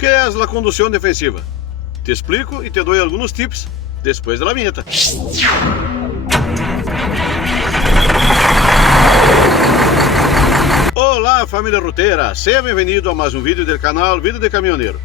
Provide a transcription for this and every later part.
¿Qué es la conducción defensiva? Te explico y te doy algunos tips después de la vinheta. Olá, família ruteira! Seja bem-vindo a mais um vídeo do canal Vida de Caminhoneiro.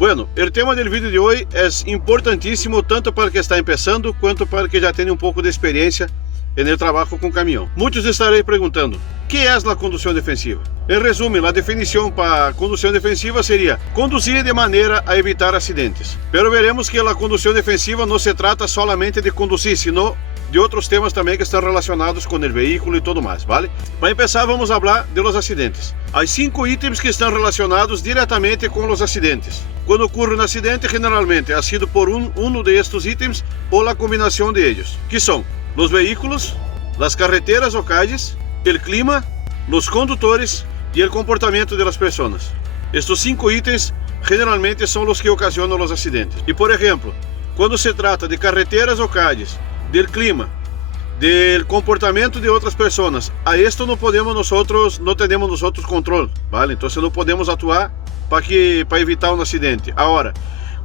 Bueno, el tema del vídeo de hoy es importantísimo tanto para el que está empezando quanto para el que ya tiene un poco de experiencia en el trabajo con camión. Muchos estaréis preguntando, ¿qué es la conducción defensiva? En resumen, la definición para conducción defensiva sería conducir de manera a evitar accidentes. Pero veremos que la conducción defensiva no se trata solamente de conducir, sino de outros temas também que estão relacionados com o veículo e tudo mais, ¿vale? Para começar, vamos falar de los acidentes. Há 5 itens que estão relacionados diretamente com os acidentes. Quando ocorre um acidente, generalmente ha sido por uno de estos itens ou a combinação de ellos, que são os veículos, as carreteras ou calles, o clima, os condutores e o comportamento das pessoas. Estes 5 itens generalmente são os que ocasionam os acidentes. E, por exemplo, quando se trata de carreteras ou calles, del clima, del comportamento de outras pessoas, a esto não temos nosotros controle, ¿vale? Então não podemos atuar para evitar um acidente. Agora,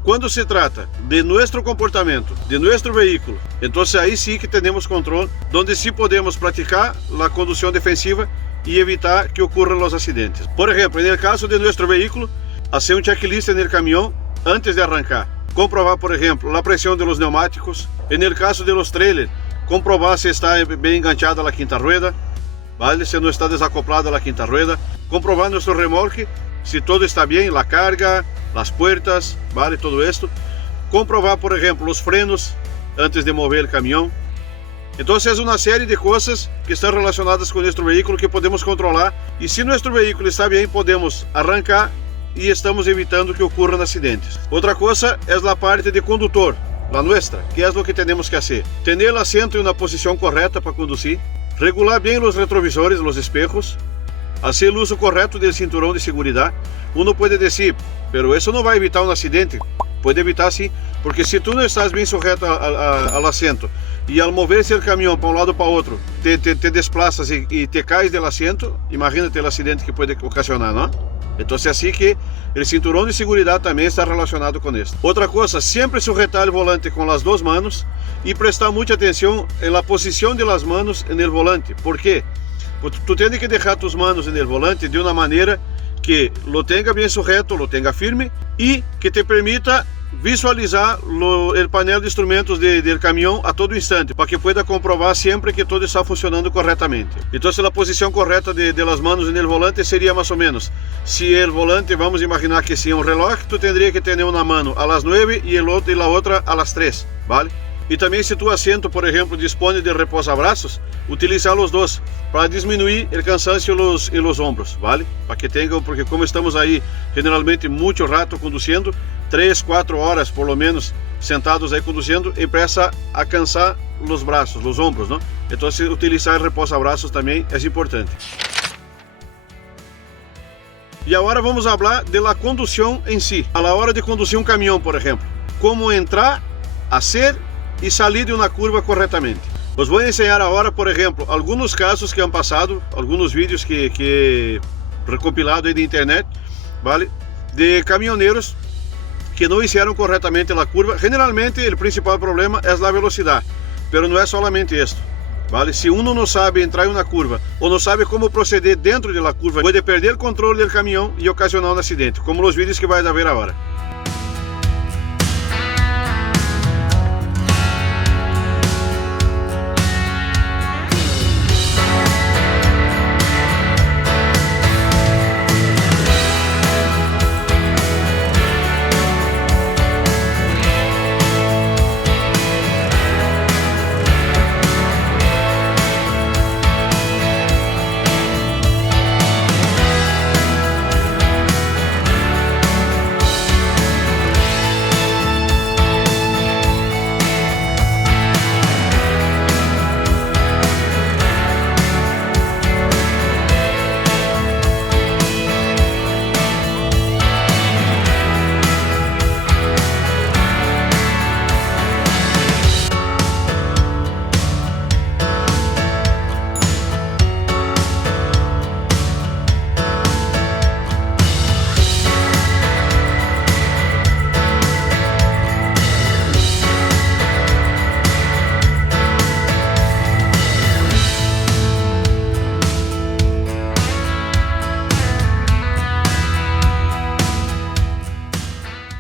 quando se trata de nosso comportamento, de nosso veículo, então aí sim que temos controle, onde sim podemos praticar a condução defensiva e evitar que ocorram os acidentes. Por exemplo, no caso de nosso veículo, fazer um checklist no caminhão antes de arrancar. Comprovar, por exemplo, a pressão de los neumáticos. No caso de los trailers, comprovar se está bem enganchada a quinta rueda, ¿vale? Se não está desacoplada a quinta rueda. Comprovar nosso remolque, se todo está bem, a carga, as puertas, ¿vale? Todo esto. Comprovar, por exemplo, os frenos antes de mover o caminhão. Então, é uma série de coisas que estão relacionadas com nosso veículo que podemos controlar. E se nosso veículo está bem, podemos arrancar e estamos evitando que ocorram acidentes. Outra coisa é a parte de condutor, a nossa, que é o que temos que fazer. Ter o assento em uma posição correta para conduzir, regular bem os retrovisores, os espejos, fazer o uso correto do cinturão de segurança. Uno pode dizer, pero isso não vai evitar um acidente. Pode evitar sim, porque se tu não estás bem sujeto ao assento e ao mover-se o caminhão para um lado para outro, te desplazas e te caes do assento, imagina-te o acidente que pode ocasionar, não? Então é assim que o cinturão de segurança também está relacionado com isso. Outra coisa, sempre sujetar o volante com as duas mãos e prestar muita atenção na posição de las manos no volante. Por quê? Porque tu tens que deixar tus manos no volante de uma maneira que lo tenga bem sujeto, lo tenga firme e que te permita visualizar o painel de instrumentos do caminhão a todo instante, para que pueda comprovar sempre que tudo está funcionando corretamente. Então, a posição correta de las manos no volante seria mais ou menos, se o volante, vamos imaginar que sim, um relógio, tu tendría que ter uma mano a las 9 e a outra a las 3, ¿vale? E também, se tu assento, por exemplo, dispone de reposabraços, utilizar os dois para diminuir o cansancio e os ombros, ¿vale? Para que tenham, porque como estamos aí generalmente muito rato conduzindo, 3, 4 horas por lo menos sentados aí conduzindo, empieza a cansar os braços, os ombros, não? Então, utilizar reposabraços também é importante. E agora vamos falar da condução em si. A la hora de conduzir um caminhão, por exemplo, como entrar, fazer e sair de uma curva corretamente. Os vou ensinar agora, por exemplo, alguns casos que han passado, alguns vídeos que he recopilado aí de internet, ¿vale? De caminhoneiros que não fizeram corretamente a curva. Generalmente, o principal problema é a velocidade, mas não é solamente isso, ¿vale? Se uno não sabe entrar em uma curva ou não sabe como proceder dentro da curva, pode perder o controle do caminhão e ocasionar um acidente, como os vídeos que vai a ver agora.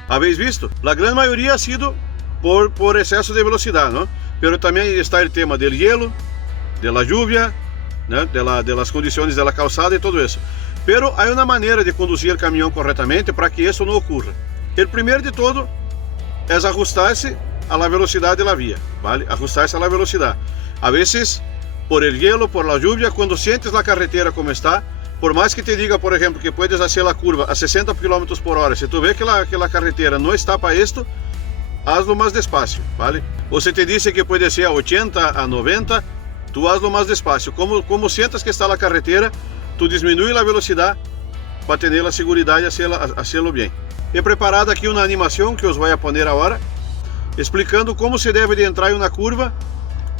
¿Habéis visto? La gran mayoría ha sido por exceso de velocidad, ¿no? Pero también está el tema del hielo, de la lluvia, ¿no? de las condiciones de la calzada y todo eso. Pero hay una manera de conducir el camión correctamente para que eso no ocurra. El primero de todo es ajustarse a la velocidad de la vía, ¿vale? Ajustarse a la velocidad. A veces, por el hielo, por la lluvia, cuando sientes la carretera como está, por más que te diga, por ejemplo, que puedes hacer la curva a 60 km por hora, si tú ves que la carretera no está para esto, hazlo más despacio, ¿vale? O si te dice que puede ser a 80, a 90, tú hazlo más despacio. Como sientas que está la carretera, tú disminuye la velocidad para tener la seguridad y hacerlo bien. He preparado aquí una animación que os voy a poner ahora, explicando cómo se debe de entrar en una curva,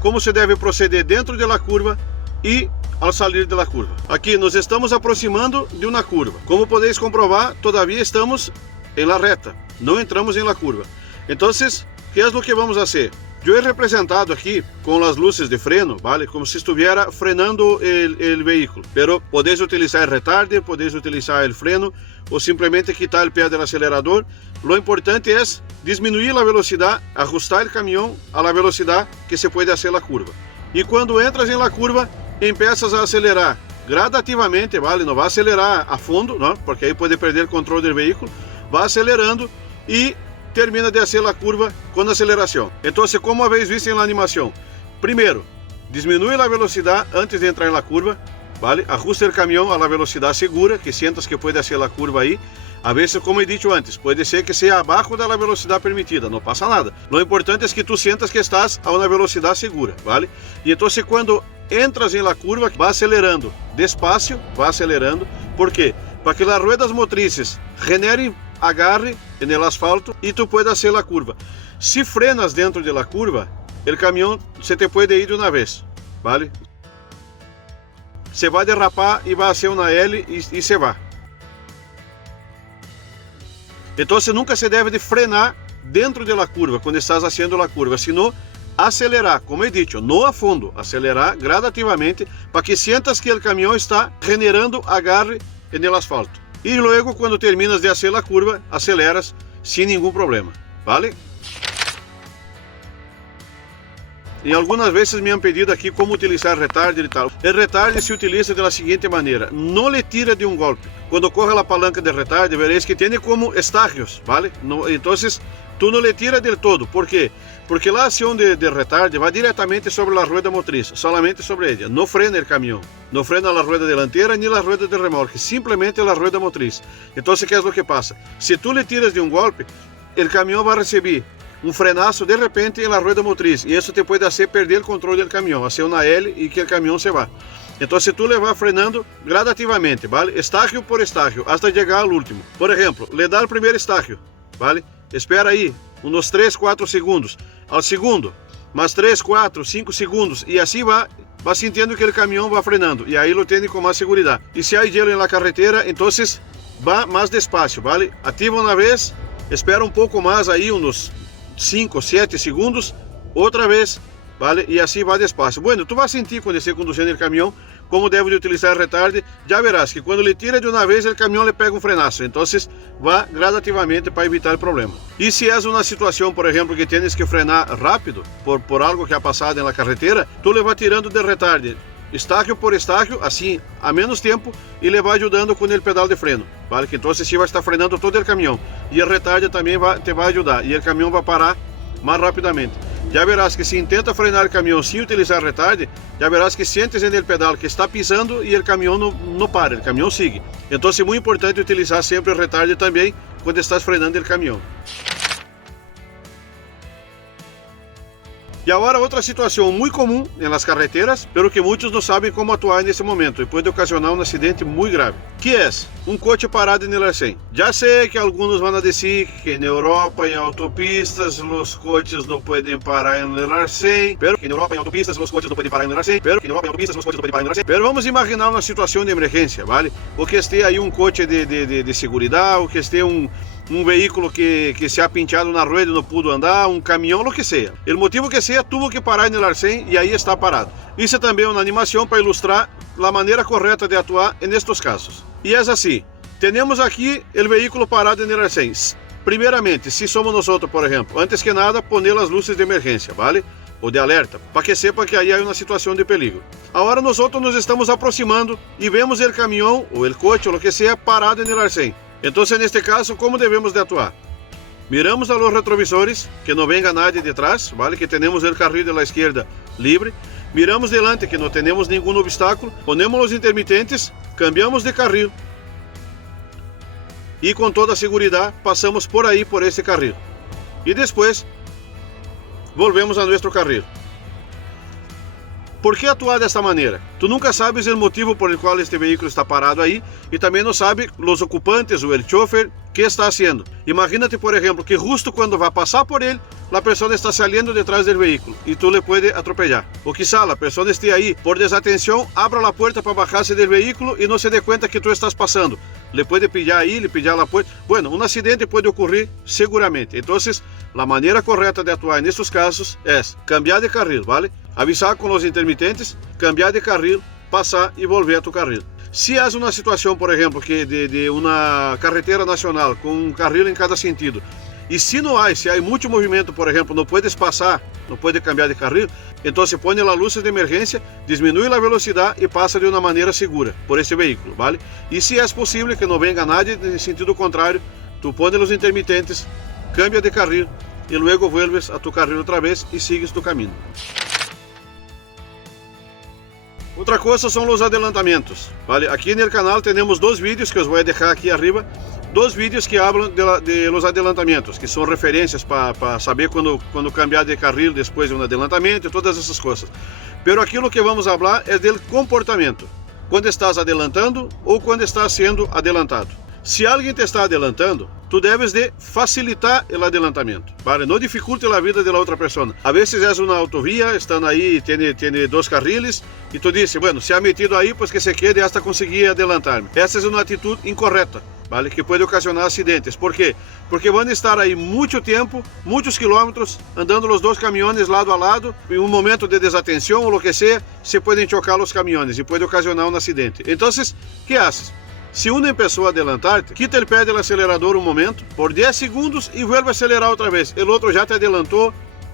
cómo se debe proceder dentro de la curva y al salir de la curva. Aquí nos estamos aproximando de una curva. Como podéis comprobar, todavía estamos en la recta, no entramos en la curva. Entonces, ¿qué es lo que vamos a hacer? Yo he representado aquí con las luces de freno, ¿vale? Como si estuviera frenando el vehículo. Pero podéis utilizar el retarde, podéis utilizar el freno o simplemente quitar el pie del acelerador. Lo importante es disminuir la velocidad, ajustar el camión a la velocidad que se puede hacer la curva. Y cuando entras en la curva, empiezas a acelerar gradativamente, ¿vale? No va a acelerar a fondo, ¿no? Porque ahí puede perder el control del vehículo. Va acelerando y termina de hacer la curva con aceleración. Entonces, como habéis visto en la animación, primero, disminuye la velocidad antes de entrar en la curva, ¿vale? Ajusta el camión a la velocidad segura, que sientas que puede hacer la curva ahí. A veces, como he dicho antes, puede ser que sea abajo de la velocidad permitida, no pasa nada. Lo importante es que tú sientas que estás a una velocidad segura, ¿vale? Y entonces cuando entras en la curva, va acelerando despacio, va acelerando. ¿Por qué? Para que las ruedas motrices generen agarre en el asfalto y tú puedas hacer la curva. Si frenas dentro de la curva, el camión se te puede ir de una vez, ¿vale? Se va a derrapar y va a hacer una L y se va. Entonces nunca se debe de frenar dentro de la curva cuando estás haciendo la curva, sino acelerar, como he dicho, no a fondo, acelerar gradativamente para que sientas que el camión está generando agarre en el asfalto. Y luego cuando terminas de hacer la curva, aceleras sin ningún problema, ¿vale? Y algunas veces me han pedido aquí cómo utilizar el retarder y tal. El retarder se utiliza de la siguiente manera: no le tira de un golpe. Cuando coge la palanca del retarder, veréis que tiene como estagios, ¿vale? Entonces, tú no le tiras del todo. ¿Por qué? Porque la acción del retarder va directamente sobre la rueda motriz, solamente sobre ella. No frena el camión, no frena la rueda delantera ni la rueda de remolque, simplemente la rueda motriz. Entonces, ¿qué es lo que pasa? Si tú le tiras de un golpe, el camión va a recibir un frenazo de repente en la rueda motriz y eso te puede hacer perder el control del camión, hacer una L y que el camión se va. Entonces tú le vas frenando gradativamente, ¿vale? Estágio por estágio, hasta llegar al último. Por ejemplo, le da el primer estágio, ¿vale? Espera ahí unos 3, 4 segundos. Al segundo, más 3, 4, 5 segundos y así va sintiendo que el camión va frenando y ahí lo tiene con más seguridad. Y si hay hielo en la carretera, entonces va más despacio, ¿vale? Activa una vez, espera un poco más ahí, unos 5, 7 segundos, otra vez, ¿vale? Y así va despacio. Bueno, tú vas a sentir cuando esté conduciendo el camión cómo debe de utilizar el retarde. Ya verás que cuando le tira de una vez, el camión le pega un frenazo. Entonces va gradativamente para evitar el problema. Y si es una situación, por ejemplo, que tienes que frenar rápido por algo que ha pasado en la carretera, tú le vas tirando del retarde estágio por estágio, assim, a menos tempo, e le vai ajudando com o pedal de freno, vale? Que então você vai estar frenando todo o caminhão e o retarde também te vai ajudar e o caminhão vai parar mais rapidamente. Já verás que se tenta frenar o caminhão sem utilizar retarde, já verás que sientes no pedal que está pisando e o caminhão não para, o caminhão sigue. Então é muito importante utilizar sempre o retarde também quando estás frenando o caminhão. E agora outra situação muito comum nas carreteras, pero que muitos não sabem como atuar nesse momento e pode ocasionar um acidente muito grave, que é um coche parado no arcém. Já sei que alguns vão dizer que na Europa em autopistas os coches não podem parar no arcém, pero que na Europa em autopistas os coches não podem parar no arcém, pero que na Europa em autopistas os coches não podem parar no arcém. Pero vamos imaginar uma situação de emergência, vale? Ou que esteja aí um coche de segurança, ou que esteja um veículo que se ha pinchado na rueda e não pudo andar, um caminhão, o que seja. O motivo que seja, tuvo que parar no arcém e aí está parado. Isso também é uma animação para ilustrar a maneira correta de atuar nestes casos. E é assim, temos aqui o veículo parado no arcém. Primeiramente, se somos nosotros, por ejemplo, antes que nada, poner as luzes de emergência, ¿vale? Ou de alerta, para que sepa que aí há uma situação de perigo. Agora nós nos estamos aproximando e vemos o caminhão, ou o coche, ou o que seja, parado no arcém. Então, neste caso, como devemos de atuar? Miramos a los retrovisores, que não venga nadie detrás, ¿vale? Que temos o carril de la esquerda livre. Miramos delante, que não temos nenhum obstáculo. Ponemos os intermitentes, cambiamos de carril. E com toda a segurança, passamos por aí, por esse carril. E depois, volvemos a nosso carril. Por que atuar desta maneira? Tu nunca sabes o motivo por el qual este veículo está parado aí e também não sabe os ocupantes ou o chofer que está haciendo. Imagínate, por exemplo, que justo quando vai passar por ele, a pessoa está saliendo detrás do veículo e tu le puede atropellar. Ou quizá a pessoa esteja aí por desatenção, abra a porta para bajar-se do veículo e não se dê conta que tu estás passando. Le puede pillar aí, le pillar a porta. Bueno, um acidente pode ocorrer seguramente. Então, a maneira correta de atuar nestes casos é cambiar de carril, ¿vale? Avisar com os intermitentes, cambiar de carril, passar e volver a tu carril. Se há uma situação, por exemplo, que de uma carretera nacional com um carril em cada sentido, e se não há, se há muito movimento, por exemplo, não puedes passar, não puedes cambiar de carril, então se põe a luz de emergência, diminui a velocidade e passa de uma maneira segura por esse veículo, ¿vale? E se é possível que não venha nadie em sentido contrário, tu põe os intermitentes, cambia de carril e luego vuelves a tu carril outra vez e sigues tu caminho. Outra coisa são os adelantamentos, ¿vale? Aqui no canal temos dois vídeos que eu vou deixar aqui arriba, dois vídeos que falam de los adelantamentos, que são referências para saber quando cambiar de carril depois de um adelantamento e todas essas coisas. Pero aquilo que vamos falar é do comportamento, quando estás adelantando ou quando estás sendo adelantado. Se alguém te está adelantando, tu deves de facilitar o adelantamento, ¿vale? Não dificulte a vida de la outra pessoa. A vezes é uma autovia, estão aí, tem dois carriles, e tu dices, bueno, se ha metido aí, pues que se quede hasta conseguir adelantar-me. Essa é uma atitude incorreta, ¿vale? Que pode ocasionar acidentes. Por quê? Porque vão estar aí muito tempo, muitos quilômetros, andando os dois caminhões lado a lado, em um momento de desatenção ou o que seja, se podem chocar os caminhões e pode ocasionar um acidente. Então, que haces? Se um começou a adelantar-te, quita o pé do acelerador um momento, por 10 segundos e vuelve a acelerar outra vez. O outro já te adelantou,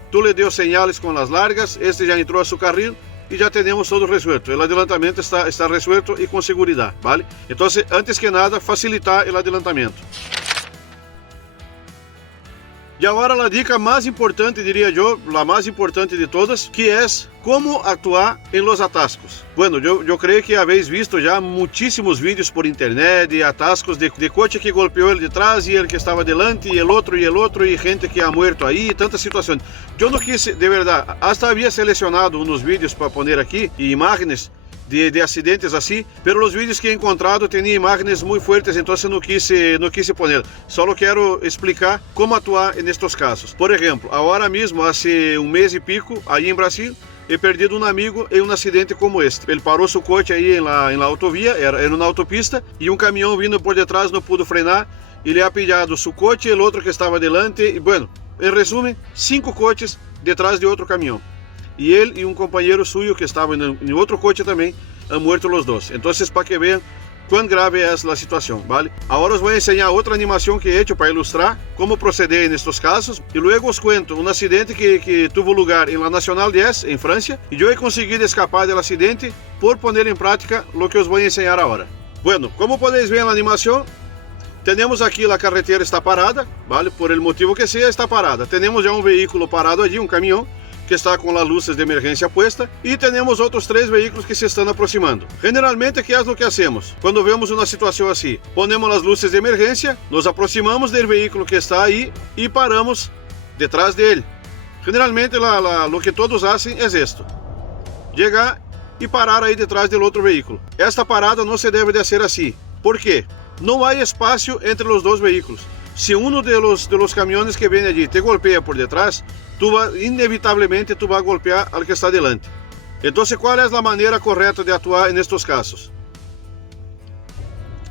tu le deu señales com as largas, este já entrou a seu carril e já temos todo resuelto. O adelantamento está resuelto e com segurança, ¿vale? Então, antes que nada, facilitar o adelantamento. E agora a dica mais importante, diria eu, a mais importante de todas, que é como actuar em los atascos. Bueno, eu creio que habéis visto já muitíssimos vídeos por internet de atascos de coche que golpeou ele de trás e ele que estava delante e o outro e gente que ha muerto aí, tantas situações. Eu não quis, de verdade, hasta havia selecionado uns vídeos para poner aqui e imagens de acidentes assim, pero os vídeos que he encontrado tinham imagens muito fortes, então não quise poner. Só quero explicar como atuar nestes casos. Por exemplo, agora mesmo, há um mês e pico, aí em Brasil, he perdido um amigo em um acidente como este. Ele parou seu coche aí em la autovia, era uma autopista, e um caminhão vindo por detrás não pudo frenar, e ele ha pillado seu coche, o outro que estava delante, e bueno, em resumo, 5 coches detrás de outro caminhão. E ele e um companheiro suyo que estava em outro coche também han muerto os dois. Então, para que vejam quão grave é a situação, ¿vale? Agora os vou ensinar outra animação que he hecho para ilustrar como proceder nestes casos e luego os cuento um acidente que tuvo lugar em la Nacional 10 em França e eu he conseguido escapar do acidente por poner em prática o que os vou ensinar agora. Bueno, como podéis ver na animação, temos aqui a carretera está parada, ¿vale? Por el motivo que seja, está parada. Temos já um veículo parado ali, um caminhão, que está com as luzes de emergência puesta e temos outros 3 veículos que se estão aproximando. Generalmente, que é o que hacemos? Quando vemos uma situação assim, ponemos as luzes de emergência, nos aproximamos do veículo que está aí e paramos detrás dele. Generalmente, o que todos fazem é isto: chegar e parar aí detrás do outro veículo. Esta parada não se deve de ser assim. Por quê? Não há espaço entre os dois veículos. Se um de los caminhões que vem allí te golpea por detrás, inevitavelmente tu vai golpear al que está delante. Então, qual é a maneira correta de atuar nestes casos?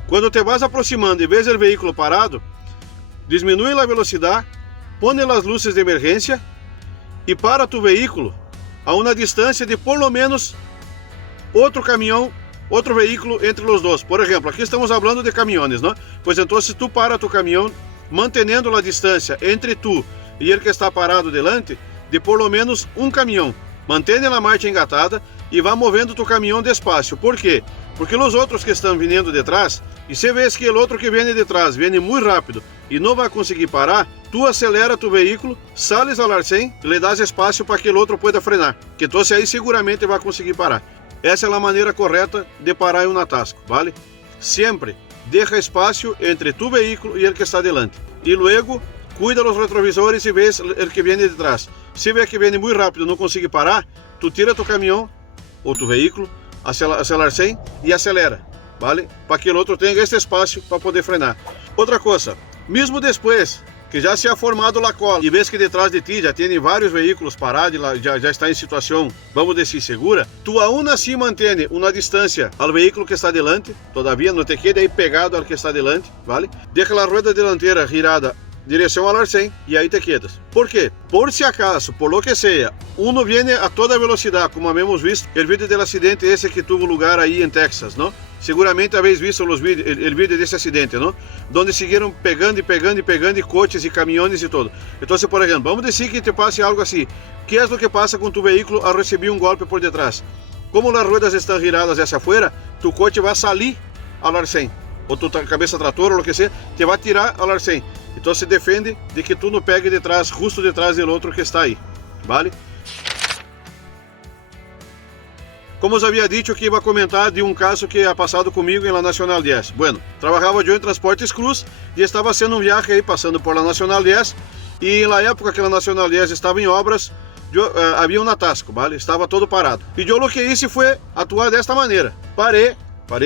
Quando te vas aproximando e vês o veículo parado, diminui a velocidade, põe as luzes de emergência e para tu veículo a uma distância de por lo menos outro caminhão, outro veículo entre os dois. Por exemplo, aqui estamos falando de caminhões, não? Pois então, se tu para tu caminhão mantendo a distância entre tu e ele que está parado delante de por lo menos um caminhão. Mantém a marcha engatada e vá movendo tu caminhão despacio. ¿Por quê? Porque os outros que estão vindo detrás, e se vês que o outro que vem detrás vem muito rápido e não vai conseguir parar, tu acelera tu veículo, sales al arcén e le das espaço para que o outro pueda frenar, que então aí seguramente vai conseguir parar. Essa é a maneira correta de parar em um atasco, vale? Sempre deixa espaço entre tu veículo e ele que está delante. E luego, cuida dos retrovisores e vês o que vem detrás. Se vê que vem muito rápido e não consegue parar, tu tira tu caminhão ou tu veículo, acelerar 100 e acelera, vale? Para que o outro tenha esse espaço para poder frenar. Outra coisa, mesmo depois que já se ha formado a cola e vês que detrás de ti já tem vários veículos parados, já está em situação, vamos dizer, segura, tu aún assim mantém uma distância ao veículo que está delante, todavia não te quede aí pegado ao que está delante, vale? Deixa a rueda dianteira girada direção ao arcén e aí te quedas. ¿Por quê? Por si acaso, por lo que seja, uno viene a toda velocidade, como habíamos visto el vídeo del acidente esse que tuvo lugar aí em Texas, ¿no? Seguramente habéis visto o vídeo desse acidente, ¿no? Donde siguieron pegando e coches e caminhões e todo. Então, por exemplo, vamos dizer que te passe algo assim. Que é o que passa com tu veículo ao receber um golpe por detrás? Como as ruedas estão giradas hacia afuera, tu coche vai salir ao arcén, ou tu cabeça trator, ou o que seja, te vai tirar ao arcén. Então se defende de que tu não pegue detrás, justo detrás do outro que está aí, vale? Como os havia dito que iba a comentar de um caso que ha passado comigo em la Nacional 10. Bueno, trabalhava eu em Transportes Cruz e estava sendo um viaje aí, passando por la Nacional 10, e na época que a Nacional 10 estava em obras, havia um atasco, vale? Estava todo parado. E eu o que hice foi atuar desta maneira. Parei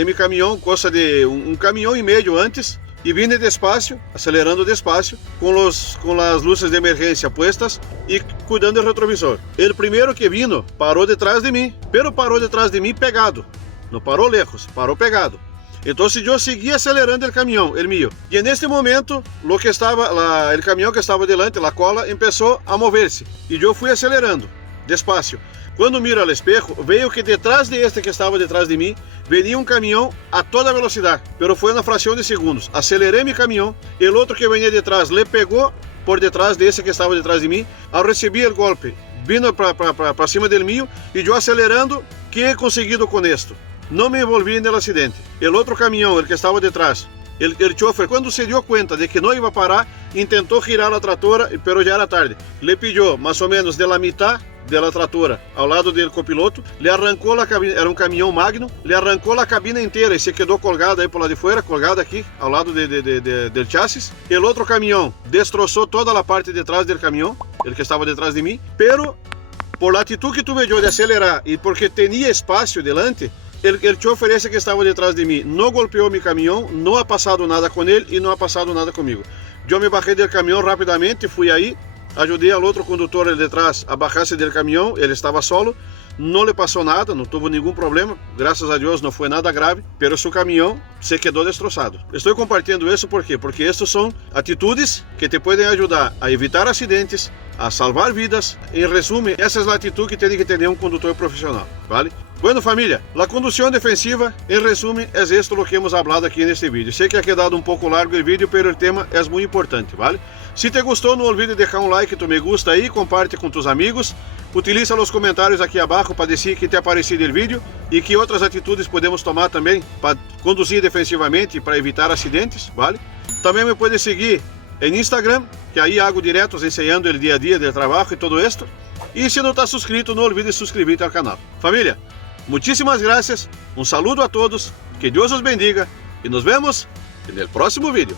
meu caminhão, coisa de um caminhão e meio antes, e vine despacio, acelerando despacio, com as luzes de emergência puestas e cuidando do retrovisor. O primeiro que vino parou detrás de mim, pero parou detrás de mim pegado. Não parou lejos, parou pegado. Então eu segui acelerando o caminhão, o meu. E neste momento, o caminhão que estava delante, a cola, começou a mover-se. E eu fui acelerando, despacio. Quando miro ao espejo, veio que detrás de este que estava detrás de mim, venia um caminhão a toda velocidade, pero foi na fração de segundos. Acelerei meu caminhão, e o outro que venia detrás le pegou por detrás desse que estava detrás de mim. Ao receber o golpe, vindo para cima do meu, e eu acelerando, que he conseguido com isto? Não me envolvi no acidente. O outro caminhão, o que estava detrás, o chofer, quando se deu conta de que não ia parar, tentou girar a tratora, pero já era tarde. Le pediu mais ou menos de la mitad de la tratora ao lado do copiloto, le arrancou a cabine, era um caminhão Magno, le arrancou a cabina inteira e se quedou colgado aí por lá de fora, colgado aqui ao lado do chassis. O outro caminhão destroçou toda a parte de trás do caminhão, ele que estava detrás de mim, pero por la atitude que tuve eu de acelerar e porque tinha espaço delante, o chofer esse que estava detrás de mim não golpeou meu caminhão, não ha passado nada com ele e não ha passado nada comigo. Eu me bajei do caminhão rapidamente, fui aí, ajudei ao outro condutor de trás a bajar-se do caminhão, ele estava solo, não lhe passou nada, não teve nenhum problema, graças a Deus não foi nada grave, pero seu caminhão se quedou destroçado. Estou compartilhando isso por quê? Porque estas são atitudes que te podem ajudar a evitar acidentes, a salvar vidas. Em resumo, essa é a atitude que tem que ter um condutor profissional, vale? Bueno, família, a condução defensiva, em resumo, é isto o que hemos hablado aqui neste vídeo. Sei que ha quedado um pouco largo o vídeo, pero o tema é muito importante, vale? Se te gostou, não olvide deixar um like, tu me gusta aí, comparte com tus amigos. Utiliza os comentários aqui abaixo para dizer que te ha parecido o vídeo e que outras atitudes podemos tomar também para conduzir defensivamente e para evitar acidentes, vale? Também me pode seguir em Instagram, que aí hago diretos ensinando o dia a dia do trabalho e todo esto. E se não está inscrito, não olvide suscrever-te ao canal. Família, muchísimas gracias, um saludo a todos, que Deus os bendiga e nos vemos no próximo vídeo.